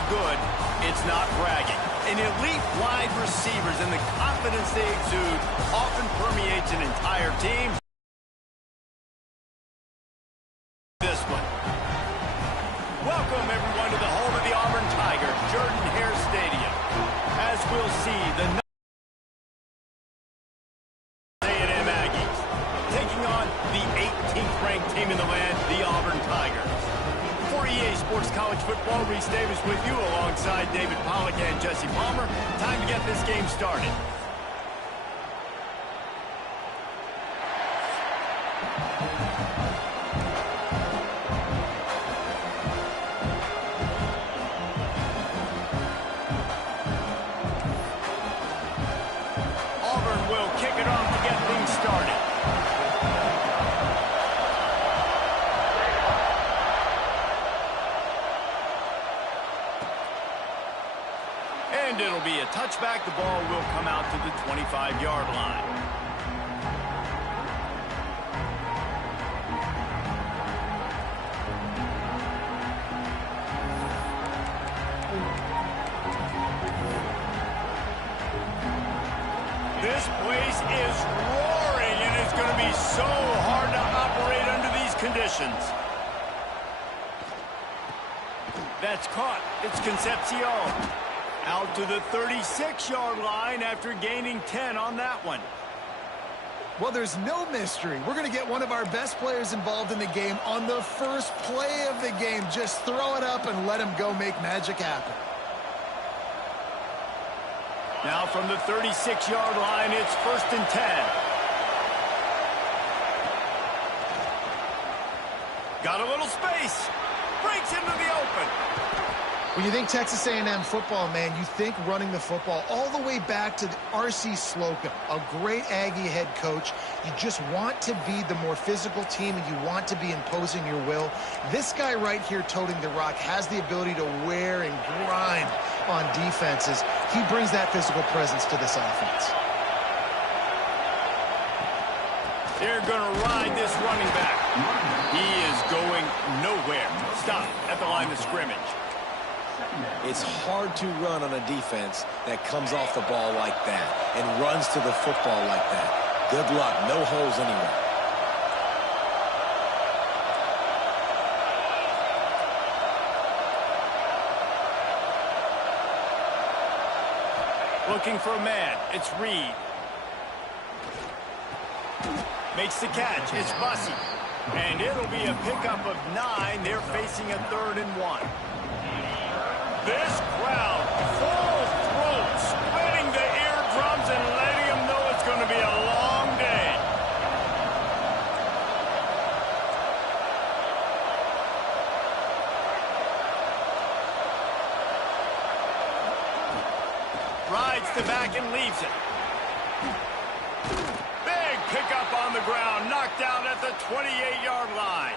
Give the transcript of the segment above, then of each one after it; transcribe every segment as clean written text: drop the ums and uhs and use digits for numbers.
they're good, it's not bragging. And elite wide receivers and the confidence they exude often permeates an entire team. This one. Welcome, everyone, to the home of the Auburn Tigers, Jordan-Hare Stadium. As we'll see, the TexasAM Aggies taking on the 18th ranked team in the land, the Auburn Tigers. For EA Sports College Football, Reese Davis with you alongside David Pollack and Jesse Palmer. Time to get this game started. Auburn will kick it off to get things started. And it'll be a touchback. The ball will come out to the 25-yard line. This place is roaring, and it's going to be so hard to operate under these conditions. That's caught. It's Concepcion. Out to the 36-yard line after gaining 10 on that one. Well, there's no mystery. We're going to get one of our best players involved in the game on the first play of the game. Just throw it up and let him go make magic happen. Now from the 36-yard line, it's 1st and 10. Got a little space. Breaks into the open. When you think Texas A&M football, man, you think running the football all the way back to R.C. Slocum, a great Aggie head coach. You just want to be the more physical team, and you want to be imposing your will. This guy right here toting the rock has the ability to wear and grind on defenses. He brings that physical presence to this offense. They're going to ride this running back. He is going nowhere. Stop at the line of scrimmage. It's hard to run on a defense that comes off the ball like that and runs to the football like that. Good luck. No holes anywhere. Looking for a man. It's Reed. Makes the catch. It's Bussey. And it'll be a pickup of 9. They're facing a 3rd and 1. This crowd, full throat, splitting the eardrums and letting them know it's going to be a long day. Rides to back and leaves it. Big pickup on the ground, knocked out at the 28-yard line.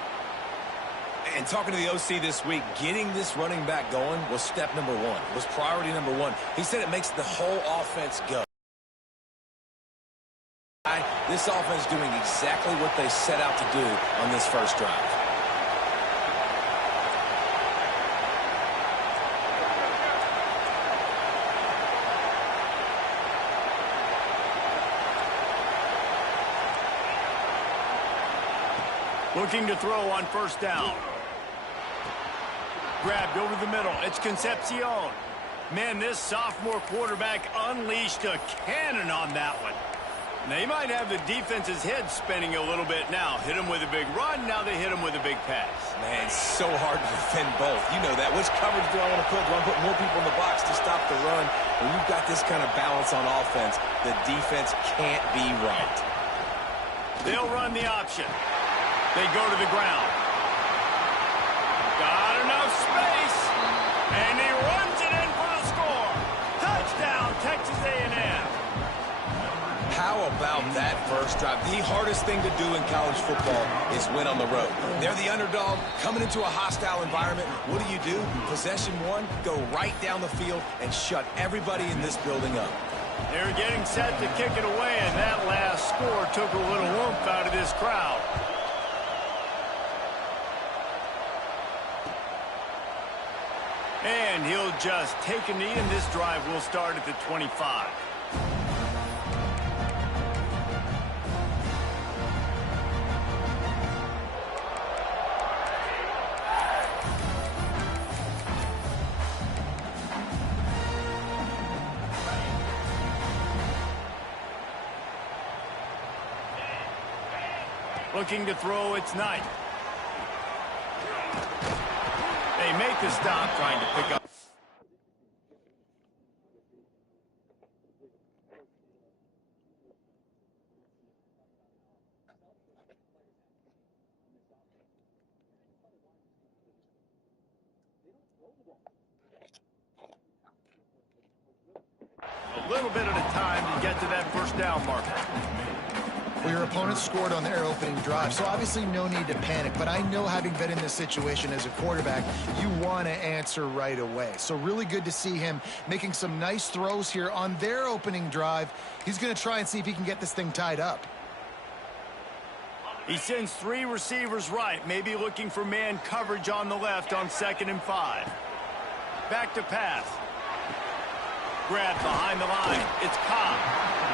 And talking to the OC this week, getting this running back going was step number 1, was priority number 1. He said it makes the whole offense go. This offense doing exactly what they set out to do on this first drive. Looking to throw on 1st down. Grabbed over the middle. It's Concepcion. Man, this sophomore quarterback unleashed a cannon on that one. They might have the defense's head spinning a little bit now. Hit him with a big run. Now they hit him with a big pass. Man, it's so hard to defend both. You know that. Which coverage do I want to put? Do I put more people in the box to stop the run? When you've got this kind of balance on offense, the defense can't be right. They'll run the option. They go to the ground. Got enough space. And he runs it in for the score. Touchdown, Texas A&M. How about that first drive? The hardest thing to do in college football is win on the road. They're the underdog, coming into a hostile environment. What do? Possession 1, go right down the field and shut everybody in this building up. They're getting set to kick it away, and that last score took a little oomph out of this crowd. And he'll just take a knee, and this drive will start at the 25. Looking to throw, it's Knight. They make the stop, trying to pick up. A little bit at a time to get to that first down marker. Well, your opponent scored on their opening drive, so obviously no need to panic. But I know, having been in this situation as a quarterback, you want to answer right away. So really good to see him making some nice throws here on their opening drive. He's going to try and see if he can get this thing tied up. He sends 3 receivers right, maybe looking for man coverage on the left on 2nd and 5. Back to pass. Grab behind the line. It's Cobb.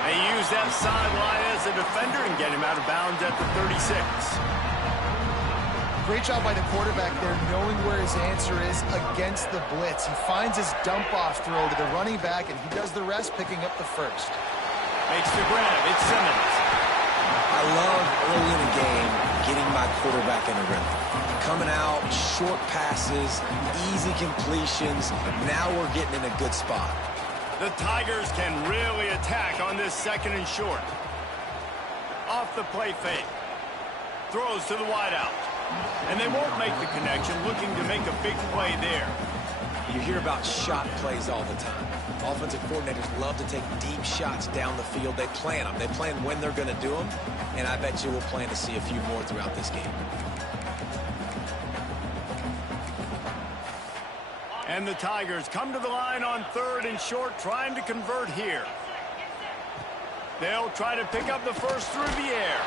They use that sideline as a defender and get him out of bounds at the 36. Great job by the quarterback there, knowing where his answer is against the blitz. He finds his dump-off throw to the running back, and he does the rest, picking up the first. Makes the grab. It's Simmons. I love early in the game getting my quarterback in a rhythm. Coming out, short passes, easy completions. Now we're getting in a good spot. The Tigers can really attack on this 2nd and short. Off the play fake. Throws to the wideout. And they won't make the connection, looking to make a big play there. You hear about shot plays all the time. Offensive coordinators love to take deep shots down the field. They plan them. They plan when they're going to do them. And I bet you we'll plan to see a few more throughout this game. And the Tigers come to the line on 3rd and short, trying to convert here. They'll try to pick up the first through the air.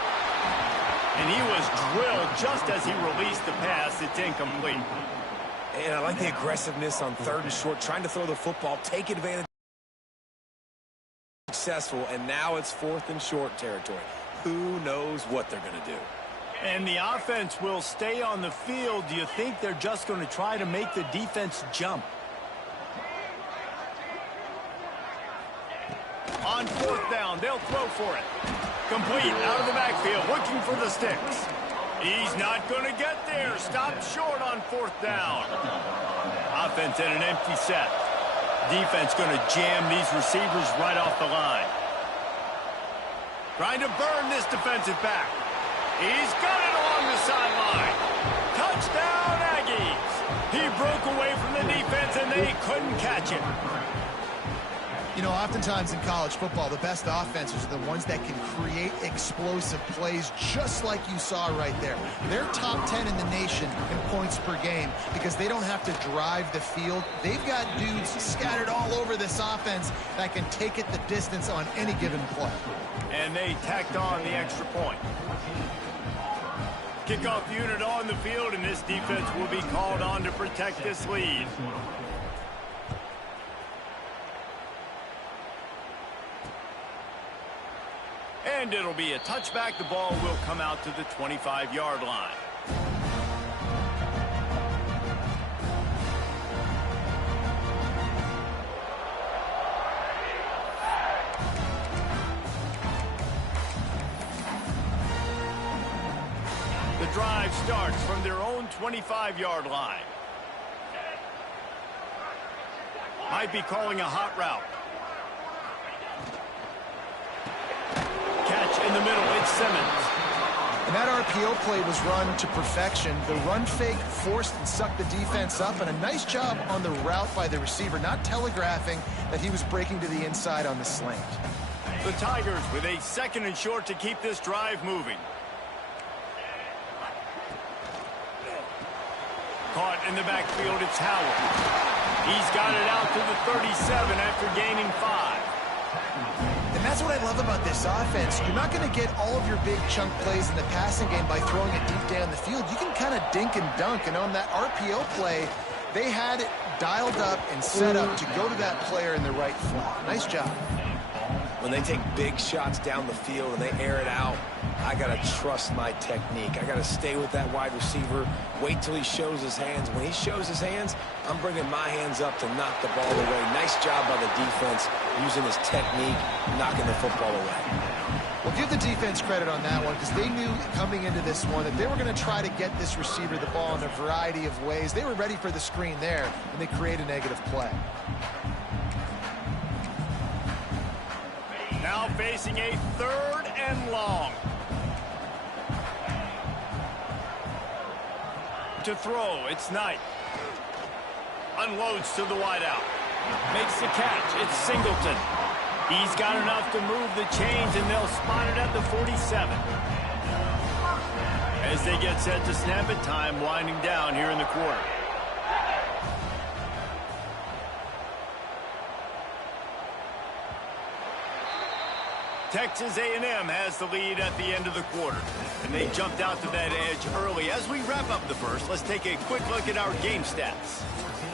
And he was drilled just as he released the pass. It's incomplete. And I like the aggressiveness on 3rd and short, trying to throw the football, take advantage. Successful, and now it's 4th and short territory. Who knows what they're going to do? And the offense will stay on the field. Do you think they're just going to try to make the defense jump? On 4th down, they'll throw for it. Complete, out of the backfield, looking for the sticks. He's not going to get there. Stopped short on 4th down. Offense in an empty set. Defense going to jam these receivers right off the line. Trying to burn this defensive back. He's got it along the sideline. Touchdown, Aggies. He broke away from the defense, and they couldn't catch him. You know, oftentimes in college football, the best offenses are the ones that can create explosive plays, just like you saw right there. They're top 10 in the nation in points per game because they don't have to drive the field. They've got dudes scattered all over this offense that can take it the distance on any given play. And they tacked on the extra point. Kickoff unit on the field, and this defense will be called on to protect this lead. And it'll be a touchback. The ball will come out to the 25-yard line. The drive starts from their own 25-yard line. Might be calling a hot route. Catch in the middle, it's Simmons. And that RPO play was run to perfection. The run fake forced and sucked the defense up, and a nice job on the route by the receiver, not telegraphing that he was breaking to the inside on the slant. The Tigers with a 2nd and short to keep this drive moving. Caught in the backfield, it's Howard. He's got it out to the 37 after gaining 5. And that's what I love about this offense. You're not going to get all of your big chunk plays in the passing game by throwing it deep down the field. You can kind of dink and dunk, and on that RPO play, They had it dialed up and set up to go to that player in the right flat. Nice job. When they take big shots down the field and they air it out, I got to trust my technique. I got to stay with that wide receiver, wait till he shows his hands. When he shows his hands, I'm bringing my hands up to knock the ball away. Nice job by the defense using his technique, knocking the football away. Well, give the defense credit on that one because they knew coming into this one that they were going to try to get this receiver the ball in a variety of ways. They were ready for the screen there, and they create a negative play. Now facing a 3rd and long. To throw, it's Knight. Unloads to the wideout. Makes the catch, it's Singleton. He's got enough to move the chains, and they'll spot it at the 47. As they get set to snap it, time winding down here in the quarter. Texas A&M has the lead at the end of the quarter, and they jumped out to that edge early. As we wrap up the first, let's take a quick look at our game stats.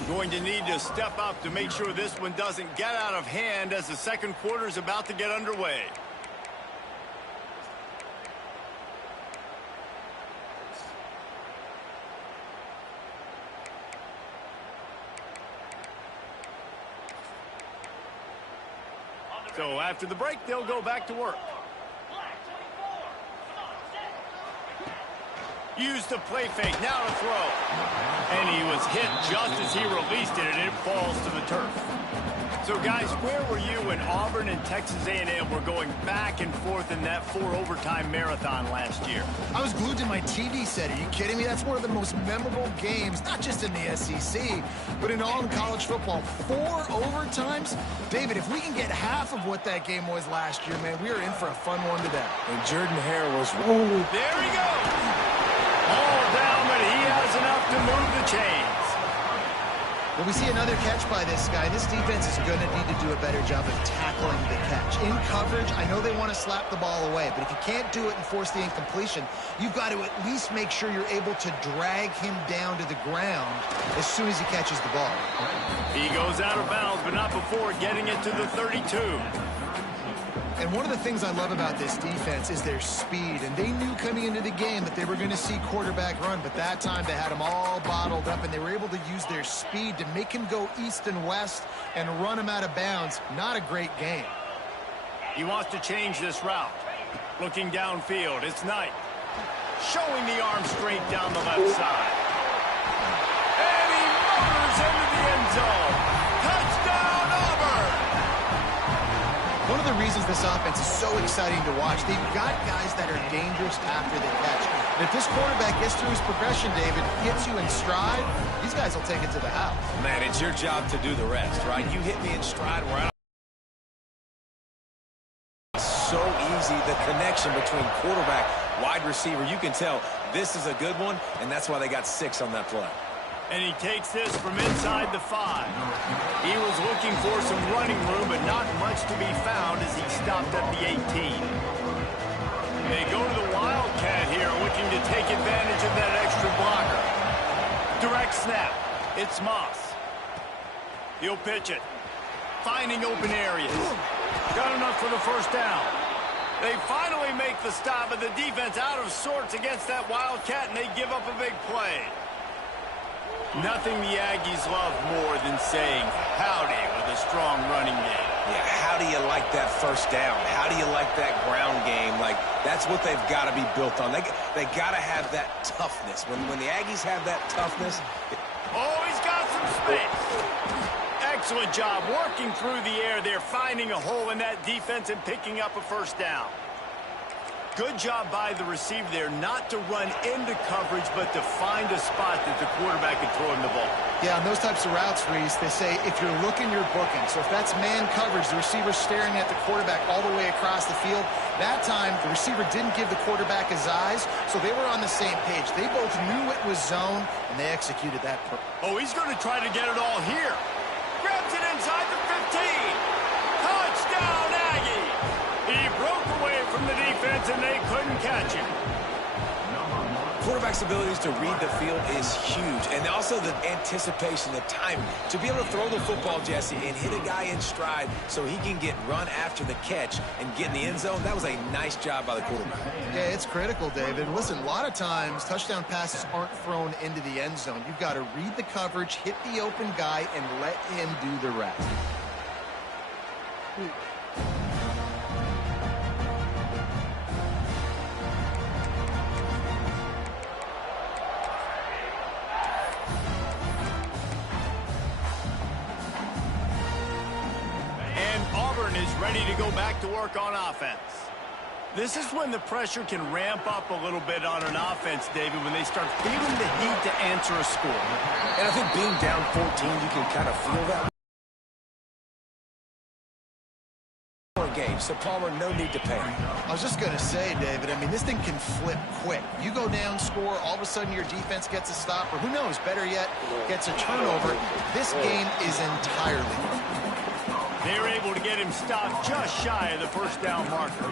Going to need to step up to make sure this one doesn't get out of hand as the second quarter is about to get underway. So after the break, they'll go back to work. Use the play fake, now to throw. And he was hit just as he released it, and it falls to the turf. So, guys, where were you when Auburn and Texas A&M were going back and forth in that 4-overtime marathon last year? I was glued to my TV set. Are you kidding me? That's one of the most memorable games, not just in the SEC, but in all of college football. 4 overtimes? David, if we can get half of what that game was last year, man, we are in for a fun one today. And Jordan Hare was... There he goes! All down, but he has enough to move the chains. When we see another catch by this guy, this defense is going to need to do a better job of tackling the catch. In coverage, I know they want to slap the ball away, but if you can't do it and force the incompletion, you've got to at least make sure you're able to drag him down to the ground as soon as he catches the ball. He goes out of bounds, but not before getting it to the 32. And one of the things I love about this defense is their speed. And they knew coming into the game that they were going to see quarterback run. But that time they had him all bottled up, and they were able to use their speed to make him go east and west and run him out of bounds. Not a great game. He wants to change this route. Looking downfield, it's Knight. Showing the arm strength down the left side. And he motors into the end zone. Touchdown, Auburn! One of the reasons this offense is so exciting to watch, they've got guys that are dangerous after the catch. And if this quarterback gets through his progression, David, gets you in stride, these guys will take it to the house. Man, it's your job to do the rest, right? You hit me in stride where I... So easy, the connection between quarterback, wide receiver. You can tell this is a good one, and that's why they got 6 on that play. And he takes this from inside the 5. He was looking for some running room, but not much to be found as he stopped at the 18. They go to the Wildcat here, looking to take advantage of that extra blocker. Direct snap. It's Moss. He'll pitch it. Finding open areas. Got enough for the first down. They finally make the stop, but the defense out of sorts against that Wildcat, and they give up a big play. Nothing the Aggies love more than saying howdy with a strong running game. Yeah, how do you like that first down? How do you like that ground game? Like, that's what they've got to be built on. They got to have that toughness. When the Aggies have that toughness... Oh, he's got some space. Excellent job working through the air there, finding a hole in that defense and picking up a first down. Good job by the receiver there, not to run into coverage, but to find a spot that the quarterback can throw him the ball. Yeah, on those types of routes, Reese, they say if you're looking, you're booking. So if that's man coverage, the receiver's staring at the quarterback all the way across the field. That time, the receiver didn't give the quarterback his eyes, so they were on the same page. They both knew it was zone, and they executed that. Oh, he's going to try to get it all here. Grabs it inside the 15. Touchdown, Aggie! He broke away from the defense, and they couldn't catch him. quarterback's abilities to read the field is huge. And also the anticipation, the timing. To be able to throw the football, Jesse, and hit a guy in stride so he can get run after the catch and get in the end zone, that was a nice job by the quarterback. Yeah, it's critical, David. Listen, a lot of times touchdown passes aren't thrown into the end zone. You've got to read the coverage, hit the open guy, and let him do the rest. Is ready to go back to work on offense. This is when the pressure can ramp up a little bit on an offense, David, when they start feeling the heat to answer a score. And I think being down 14, you can kind of feel that. Game, so Palmer, no need to panic. I was just going to say, David, I mean, this thing can flip quick. You go down, score, all of a sudden your defense gets a stop, or who knows, better yet, gets a turnover. This game is entirely different. They're able to get him stopped just shy of the first down marker.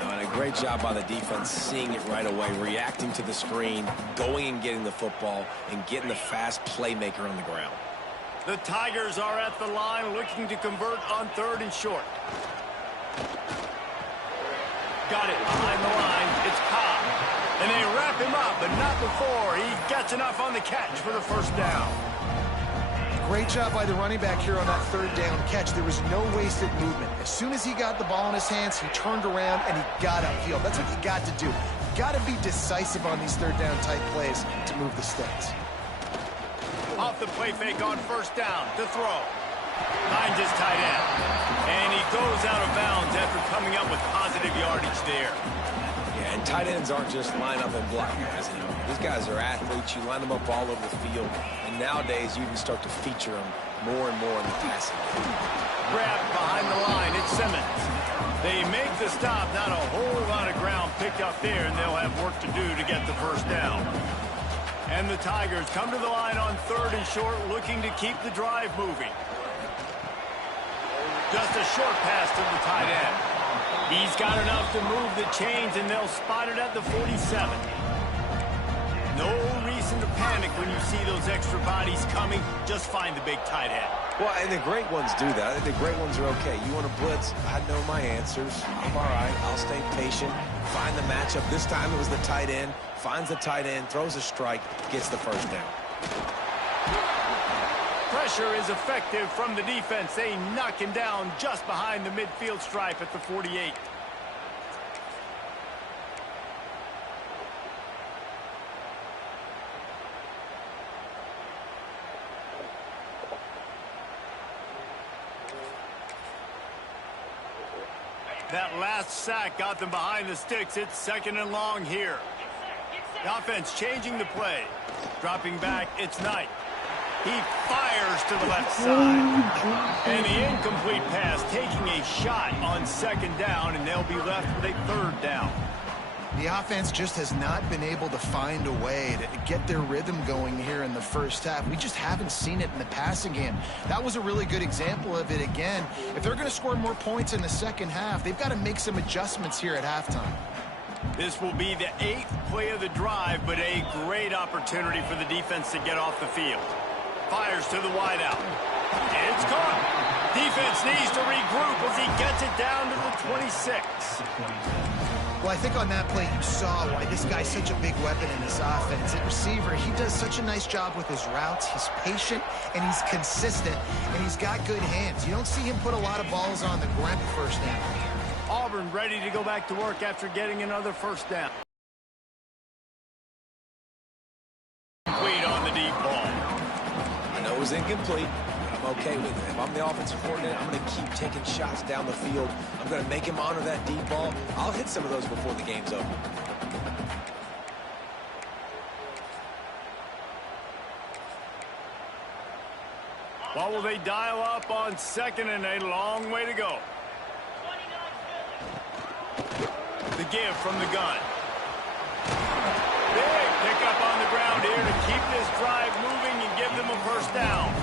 And a great job by the defense seeing it right away, reacting to the screen, going and getting the football, and getting the fast playmaker on the ground. The Tigers are at the line looking to convert on 3rd and short. Got it behind the line. It's Cobb. And they wrap him up, but not before he gets enough on the catch for the first down. Great job by the running back here on that 3rd down catch. There was no wasted movement. As soon as he got the ball in his hands, he turned around and he got upfield. That's what you got to do. You got to be decisive on these 3rd down type plays to move the sticks. Off the play fake on 1st down to throw. Finds his tight end. And he goes out of bounds after coming up with positive yardage there. Yeah, and tight ends aren't just line up and block, guys. You know, these guys are athletes. You line them up all over the field. And nowadays, you can start to feature them more and more in the passing game. Grabbed behind the line. It's Simmons. They make the stop. Not a whole lot of ground picked up there, and they'll have work to do to get the first down. And the Tigers come to the line on 3rd and short, looking to keep the drive moving. Just a short pass to the tight end. He's got enough to move the chains, and they'll spot it at the 47. No reason to panic when you see those extra bodies coming. Just find the big tight end. Well, and the great ones do that. I think the great ones are okay. You want to blitz? I know my answers. I'm all right. I'll stay patient. Find the matchup. This time it was the tight end. Finds the tight end, throws a strike, gets the first down. Pressure is effective from the defense. They knock him down just behind the midfield stripe at the 48. That last sack got them behind the sticks. It's 2nd and long here. The offense changing the play. Dropping back, it's Knight. He fires to the left side. And the incomplete pass taking a shot on 2nd down, and they'll be left with a 3rd down. The offense just has not been able to find a way to get their rhythm going here in the first half. We just haven't seen it in the passing game. That was a really good example of it again. If they're going to score more points in the second half, they've got to make some adjustments here at halftime. This will be the 8th play of the drive, but a great opportunity for the defense to get off the field. Fires to the wideout. It's caught. Defense needs to regroup as he gets it down to the 26. Well, I think on that play you saw why this guy's such a big weapon in this offense. At receiver, he does such a nice job with his routes. He's patient, and he's consistent, and he's got good hands. You don't see him put a lot of balls on the ground first down. Auburn ready to go back to work after getting another first down. Complete on the deep ball. I know it was incomplete. I'm okay with it. If I'm the offensive coordinator, I'm going to keep taking shots down the field. I'm going to make him honor that deep ball. I'll hit some of those before the game's over. What will they dial up on 2nd and a long way to go? The give from the gun. Big pickup on the ground here to keep this drive moving and give them a first down.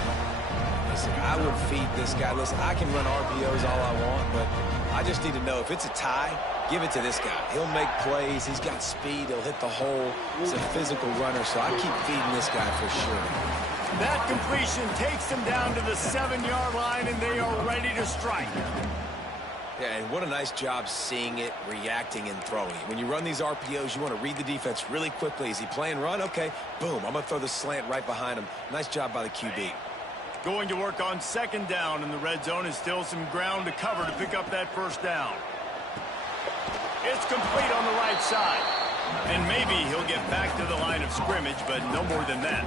Listen, I would feed this guy. Listen, I can run RPOs all I want, but I just need to know if it's a tie, Give it to this guy. He'll make plays. He's got speed. He'll hit the hole. He's a physical runner, so I keep feeding this guy for sure. That completion takes them down to the 7-yard line, and they are ready to strike. Yeah, and what a nice job seeing it, reacting, and throwing. When you run these RPOs, you want to read the defense really quickly. Is he playing run? Okay, boom. I'm going to throw the slant right behind him. Nice job by the QB. Going to work on 2nd down in the red zone is still some ground to cover to pick up that 1st down. It's complete on the right side. And maybe he'll get back to the line of scrimmage, but no more than that.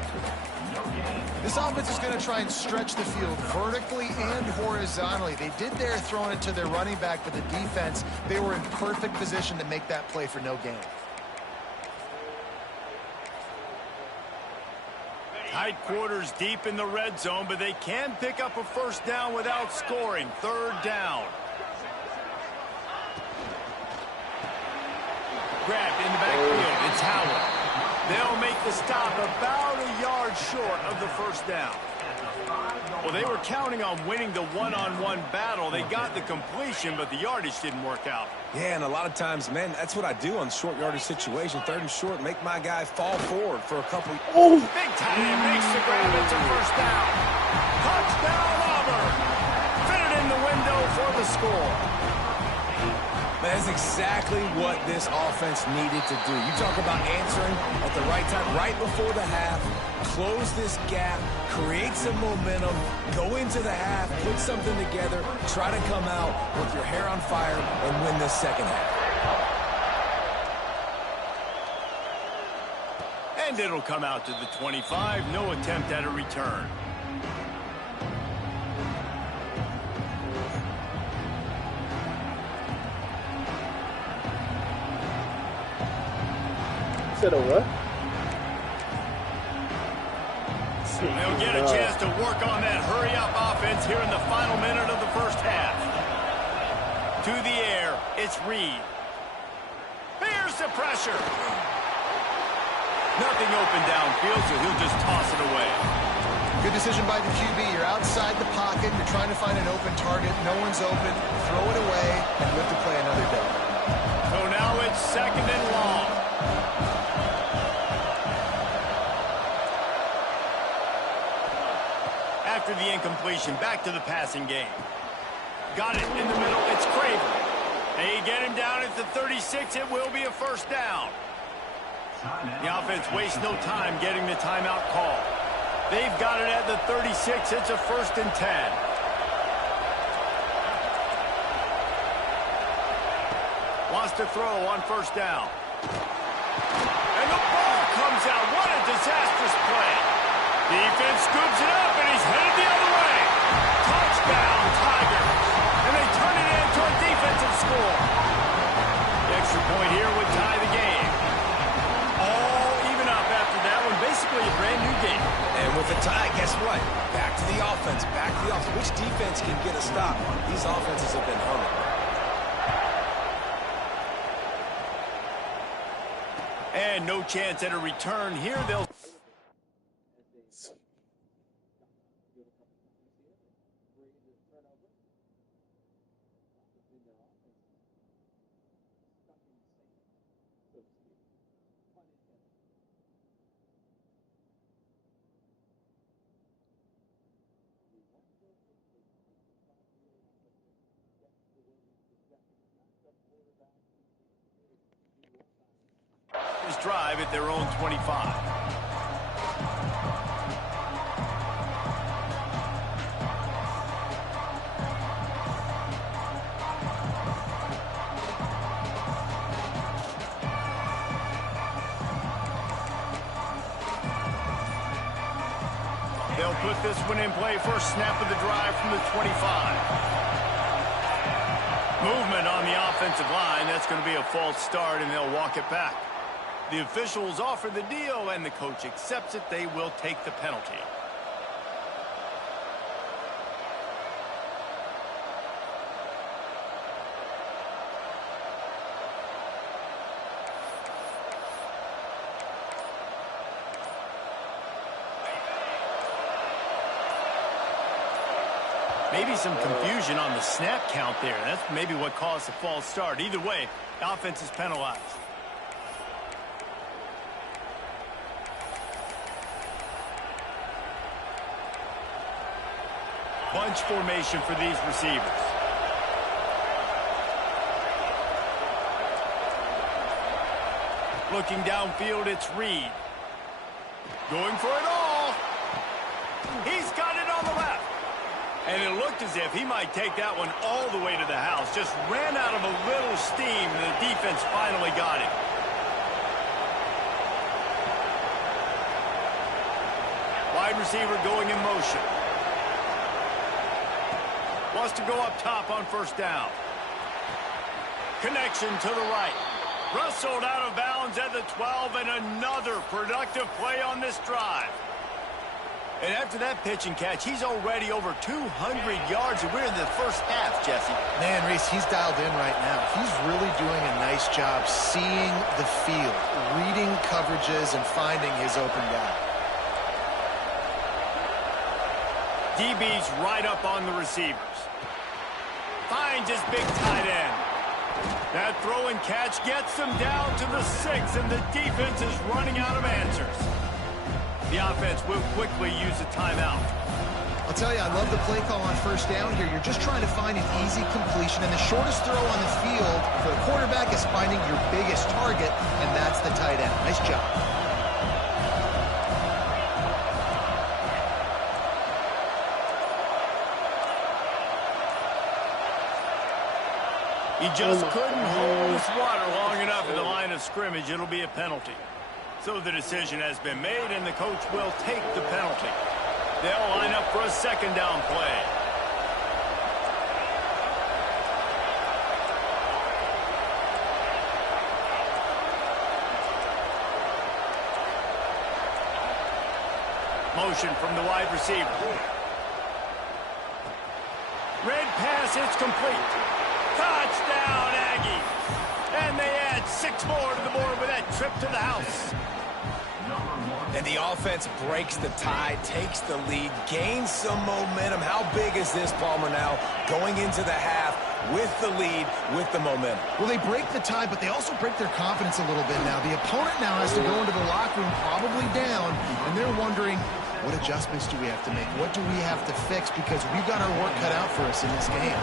This offense is going to try and stretch the field vertically and horizontally. They did there throwing it to their running back, but the defense, they were in perfect position to make that play for no gain. Tight quarters deep in the red zone, but they can pick up a 1st down without scoring. 3rd down. Grabbed in the backfield. It's Howard. They'll make the stop about a yard short of the 1st down. Well, they were counting on winning the one-on-one battle. They got the completion, but the yardage didn't work out. Yeah, and a lot of times, man, that's what I do on short yardage situation. 3rd and short, make my guy fall forward for a couple. Oh! Big tight end makes the grab. It's a 1st down. Touchdown, Auburn. Fit it in the window for the score. That's exactly what this offense needed to do. You talk about answering at the right time, right before the half, close this gap, create some momentum, go into the half, put something together, try to come out with your hair on fire and win this 2nd half. And it'll come out to the 25. No attempt at a return. A what? They'll get a chance to work on that hurry-up offense here in the final minute of the 1st half. To the air, it's Reed. Here's the pressure. Nothing open downfield, so he'll just toss it away. Good decision by the QB. You're outside the pocket. You're trying to find an open target. No one's open. Throw it away and live to play another day. So now it's 2nd and long. After the incompletion, back to the passing game. Got it in the middle. It's Craven. They get him down at the 36. It will be a 1st down. The offense wastes no time getting the timeout call. They've got it at the 36. It's a 1st and 10. Wants to throw on 1st down. And the ball comes out. What a disastrous play. Defense scoops it up, and he's headed the other way. Touchdown, Tigers. And they turn it into a defensive score. The extra point here would tie the game. All even up after that one. Basically a brand-new game. And with the tie, guess what? Back to the offense. Back to the offense. Which defense can get a stop? These offenses have been humming. And no chance at a return here. They'll... This drive at their own 25. They'll put this one in play. First snap of the drive from the 25. Movement on the offensive line. That's going to be a false start, and they'll walk it back. The officials offer the deal, and the coach accepts it. They will take the penalty. Maybe some confusion on the snap count there. That's maybe what caused the false start. Either way, the offense is penalized. Bunch formation for these receivers. Looking downfield, it's Reed. Going for it all. He's got it on the left. And it looked as if he might take that one all the way to the house. Just ran out of a little steam, and the defense finally got it. Wide receiver going in motion. Wants to go up top on first down. Connection to the right. Rustled out of bounds at the 12, and another productive play on this drive. And after that pitch and catch, he's already over 200 yards, and we're in the first half, Jesse. Man, Reese, he's dialed in right now. He's really doing a nice job seeing the field, reading coverages, and finding his open guy. DB's right up on the receivers. Finds his big tight end. That throw and catch gets them down to the 6, and the defense is running out of answers. The offense will quickly use a timeout. I'll tell you, I love the play call on first down here. You're just trying to find an easy completion, and the shortest throw on the field for the quarterback is finding your biggest target, and that's the tight end. Nice job. He just couldn't hold his water long enough in the line of scrimmage. It'll be a penalty. So the decision has been made, and the coach will take the penalty. They'll line up for a second down play. Motion from the wide receiver. Red pass, it's complete. Touchdown, Aggies! And they add 6 more to the board with that trip to the house. And the offense breaks the tie, takes the lead, gains some momentum. How big is this, Palmer, now going into the half with the lead, with the momentum? Well, they break the tie, but they also break their confidence a little bit now. The opponent now has to go into the locker room probably down, and they're wondering, what adjustments do we have to make? What do we have to fix? Because we've got our work cut out for us in this game.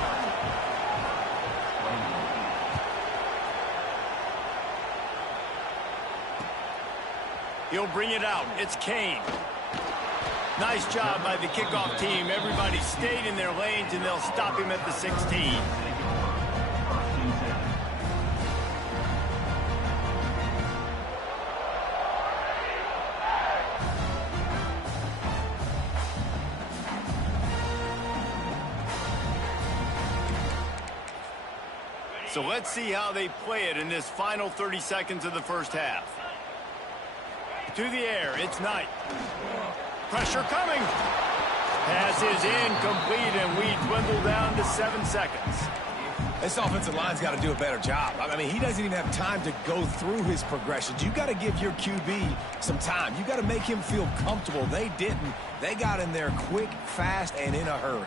He'll bring it out. It's Kane. Nice job by the kickoff team. Everybody stayed in their lanes, and they'll stop him at the 16. So let's see how they play it in this final 30 seconds of the first half. To the air, it's Knight. Pressure coming. Pass is incomplete, and we dwindle down to 7 seconds. This offensive line's got to do a better job. I mean, he doesn't even have time to go through his progressions. You got to give your QB some time. You got to make him feel comfortable. They didn't. They got in there quick, fast, and in a hurry.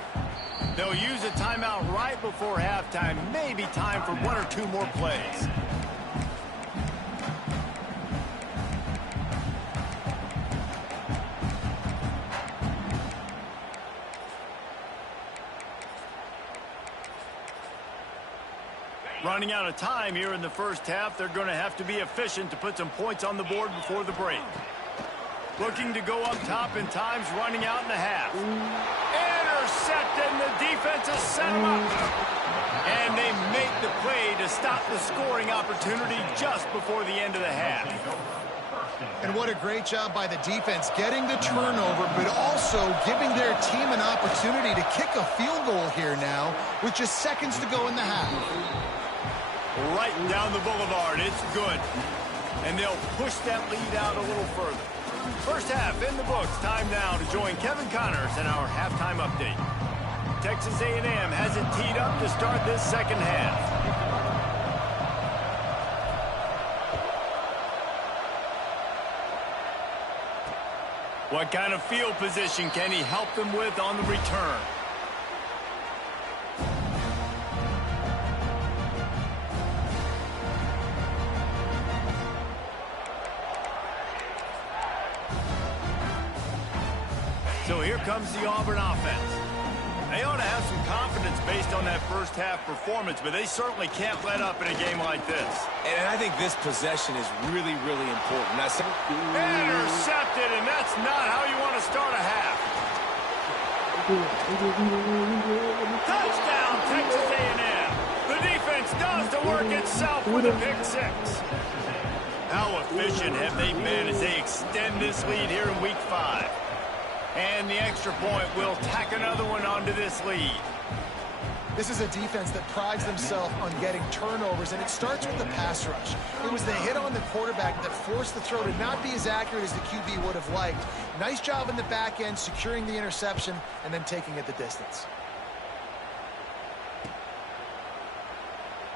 They'll use a timeout right before halftime. Maybe time for 1 or 2 more plays. Running out of time here in the first half. They're going to have to be efficient to put some points on the board before the break. Looking to go up top, and time's running out in the half. Intercepted, and the defense has set him up. And they make the play to stop the scoring opportunity just before the end of the half. And what a great job by the defense, getting the turnover, but also giving their team an opportunity to kick a field goal here now with just seconds to go in the half. Right down the boulevard, it's good. And they'll push that lead out a little further. First half in the books. Time now to join Kevin Connors in our halftime update. Texas A&M has it teed up to start this second half. What kind of field position can he help them with on the return? comes the Auburn offense. They ought to have some confidence based on that first half performance, but they certainly can't let up in a game like this. And I think this possession is really, really important. Intercepted, and that's not how you want to start a half. Touchdown, Texas A&M. The defense does the work itself with a pick six. How efficient have they been as they extend this lead here in Week 5? And the extra point will tack another one onto this lead. This is a defense that prides themselves on getting turnovers, and it starts with the pass rush. It was the hit on the quarterback that forced the throw to not be as accurate as the QB would have liked. Nice job in the back end, securing the interception, and then taking it the distance.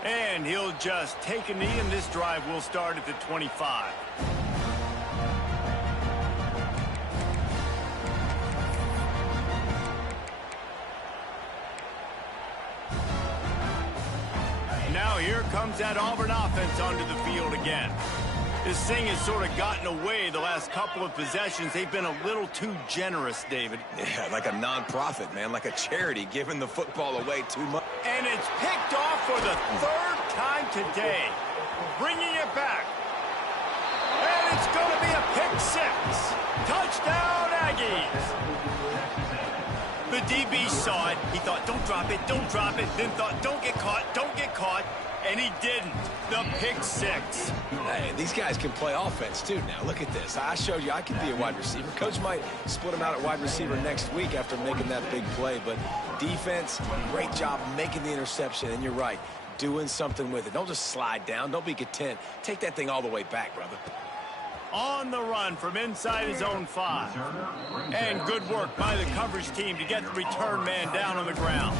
And he'll just take a knee, and this drive will start at the 25. Now here comes that Auburn offense onto the field again. This thing has sort of gotten away the last couple of possessions. They've been a little too generous, David. Yeah, like a non-profit, man, like a charity, giving the football away too much. And it's picked off for the third time today. Bringing it back. And it's going to be a pick six. Touchdown, Aggies. The DB saw it. He thought, don't drop it, don't drop it. Then thought, don't get caught, don't get caught. And he didn't. The pick six. Hey, these guys can play offense, too, now. Look at this. I showed you I can be a wide receiver. Coach might split him out at wide receiver next week after making that big play. But defense, great job making the interception. And you're right, doing something with it. Don't just slide down. Don't be content. Take that thing all the way back, brother. On the run from inside his own 5. And good work by the coverage team to get the return man down on the ground.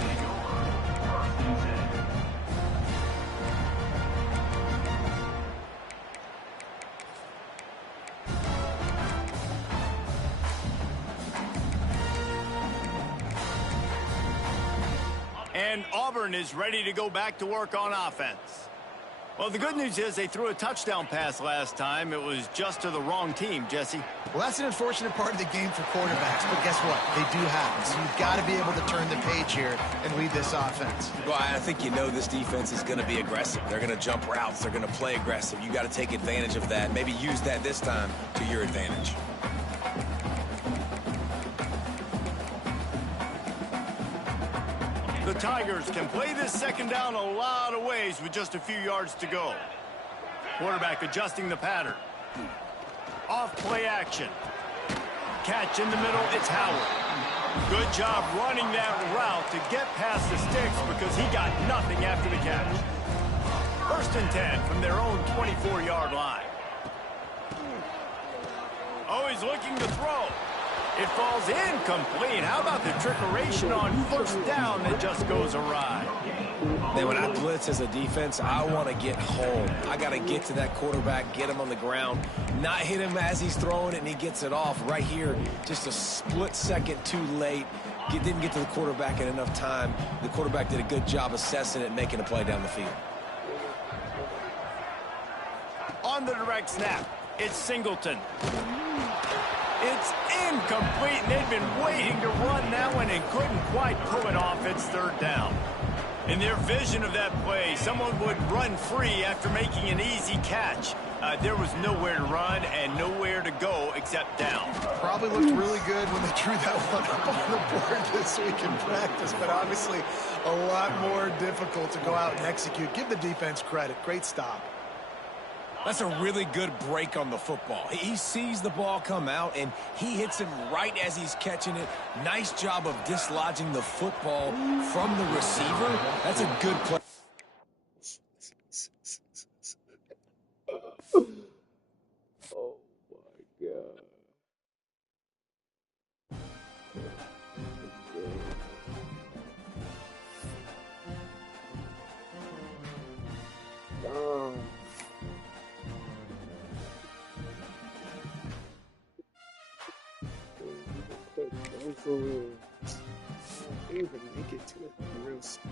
And Auburn is ready to go back to work on offense. Well, the good news is they threw a touchdown pass last time. It was just to the wrong team, Jesse. Well, that's an unfortunate part of the game for quarterbacks, but guess what? They do happen. So you've got to be able to turn the page here and lead this offense. Well, I think you know this defense is going to be aggressive. They're going to jump routes. They're going to play aggressive. You got to take advantage of that. Maybe use that this time to your advantage. The Tigers can play this second down a lot of ways with just a few yards to go. Quarterback adjusting the pattern. Off play action. Catch in the middle, it's Howard. Good job running that route to get past the sticks because he got nothing after the catch. 1st and 10 from their own 24-yard line. Oh, he's looking to throw. It falls incomplete. How about the trickeration on 1st down that just goes awry? Man, when I blitz as a defense, I want to get home. I got to get to that quarterback, get him on the ground, not hit him as he's throwing it, and he gets it off right here. Just a split second too late. Didn't get to the quarterback in enough time. The quarterback did a good job assessing it and making a play down the field. On the direct snap, it's Singleton. It's incomplete, and they've been waiting to run that one and couldn't quite pull it off. It's 3rd down. In their vision of that play, someone would run free after making an easy catch. There was nowhere to run and nowhere to go except down. Probably looked really good when they drew that one up on the board this week in practice, but obviously a lot more difficult to go out and execute. Give the defense credit. Great stop. That's a really good break on the football. He sees the ball come out, and he hits him right as he's catching it. Nice job of dislodging the football from the receiver. That's a good play. Oh, my God. Oh. Even make it to it real soon.